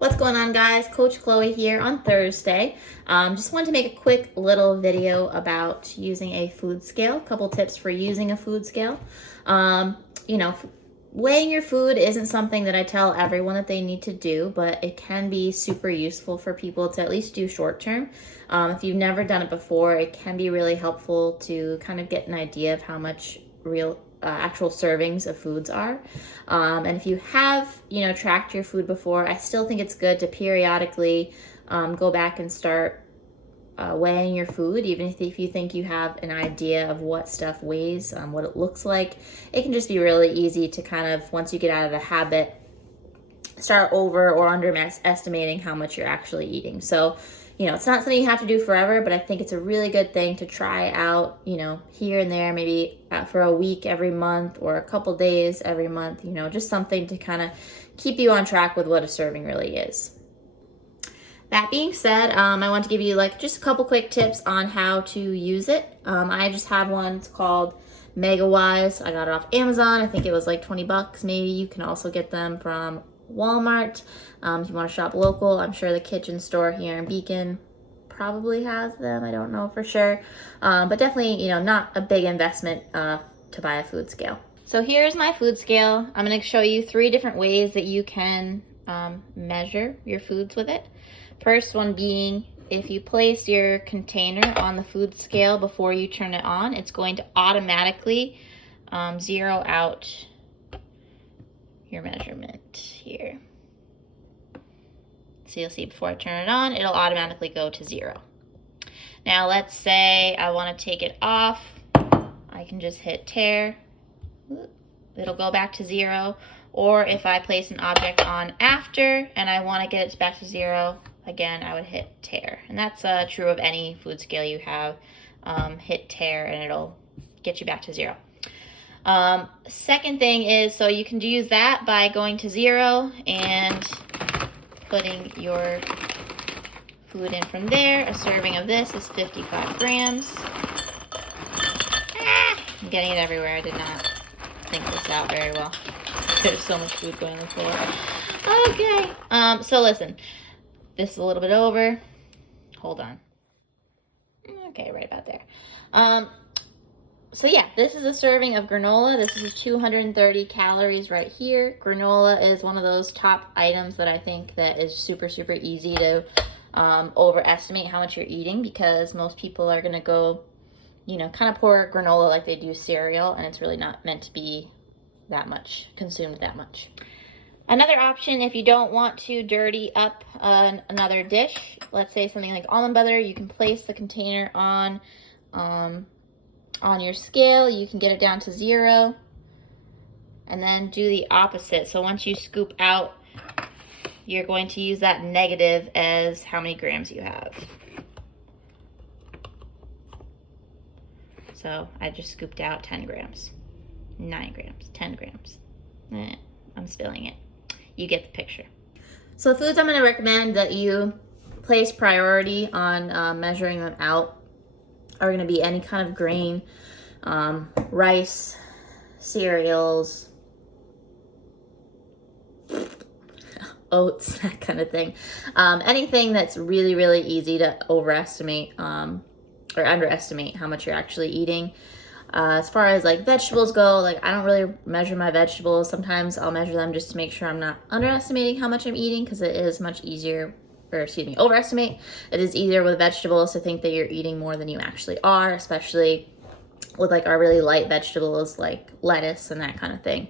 What's going on, guys? Coach Chloe here on Thursday. Just wanted to make a quick little video about using a food scale. A couple tips for using a food scale. You know, weighing your food isn't something that I tell everyone that they need to do, but it can be super useful for people to at least do short term. If you've never done it before, it can be really helpful to kind of get an idea of how much actual servings of foods are. And if you have, tracked your food before, I still think it's good to periodically go back and start weighing your food, even if you think you have an idea of what stuff weighs, what it looks like. It can just be really easy to kind of, once you get out of the habit, start over or underestimating how much you're actually eating. So, it's not something you have to do forever, but I think it's a really good thing to try out, here and there, maybe for a week every month or a couple days every month, just something to kind of keep you on track with what a serving really is. That being said, I want to give you just a couple quick tips on how to use it. I just have one. It's called MegaWise. I got it off Amazon. I think it was like 20 bucks maybe. You can also get them from Walmart. If you want to shop local, I'm sure the Kitchen store here in Beacon probably has them. I don't know for sure. But definitely, not a big investment to buy a food scale. So here's my food scale. I'm going to show you 3 different ways that you can measure your foods with it. First one being, if you place your container on the food scale before you turn it on, it's going to automatically zero out your measurement here. So you'll see before I turn it on, it'll automatically go to 0. Now let's say I want to take it off. I can just hit tear. It'll go back to 0. Or if I place an object on after and I want to get it back to 0, again, I would hit tear. And that's true of any food scale you have. Hit tear and it'll get you back to 0. Second thing is, so you can use that by going to 0 and putting your food in from there. A serving of this is 55 grams. I'm getting it everywhere. I did not think this out very well. There's so much food going on the floor. Okay. So listen, this is a little bit over. Hold on. Okay, right about there. So yeah, this is a serving of granola. This is 230 calories right here. Granola is one of those top items that I think that is super, super easy to overestimate how much you're eating, because most people are going to go, kind of pour granola like they do cereal, and it's really not meant to be that much, consumed that much. Another option, if you don't want to dirty up another dish, let's say something like almond butter, you can place the container on your scale. You can get it down to 0 and then do the opposite. So once you scoop out, you're going to use that negative as how many grams you have. So I just scooped out 10 grams, 9 grams, 10 grams. I'm spilling it. You get the picture. So foods I'm going to recommend that you place priority on measuring them out are going to be any kind of grain, rice, cereals, oats, that kind of thing. Anything that's really, really easy to overestimate or underestimate how much you're actually eating. As far as vegetables go, I don't really measure my vegetables. Sometimes I'll measure them just to make sure I'm not underestimating how much I'm eating, because it is much easier, overestimate. It is easier with vegetables to think that you're eating more than you actually are, especially with our really light vegetables like lettuce and that kind of thing.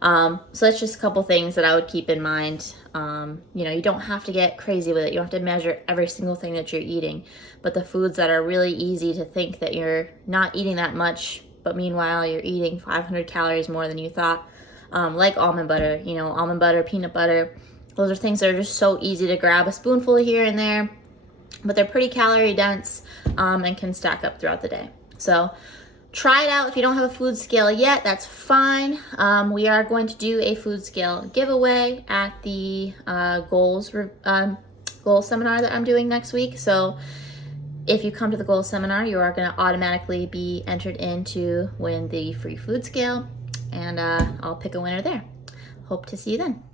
So that's just a couple things that I would keep in mind. You don't have to get crazy with it. You don't have to measure every single thing that you're eating, but the foods that are really easy to think that you're not eating that much, but meanwhile you're eating 500 calories more than you thought, like almond butter, almond butter, peanut butter. Those are things that are just so easy to grab a spoonful here and there, but they're pretty calorie dense and can stack up throughout the day. So try it out. If you don't have a food scale yet, that's fine. We are going to do a food scale giveaway at the goals seminar that I'm doing next week. So if you come to the goals seminar, you are going to automatically be entered in to win the free food scale, and I'll pick a winner there. Hope to see you then.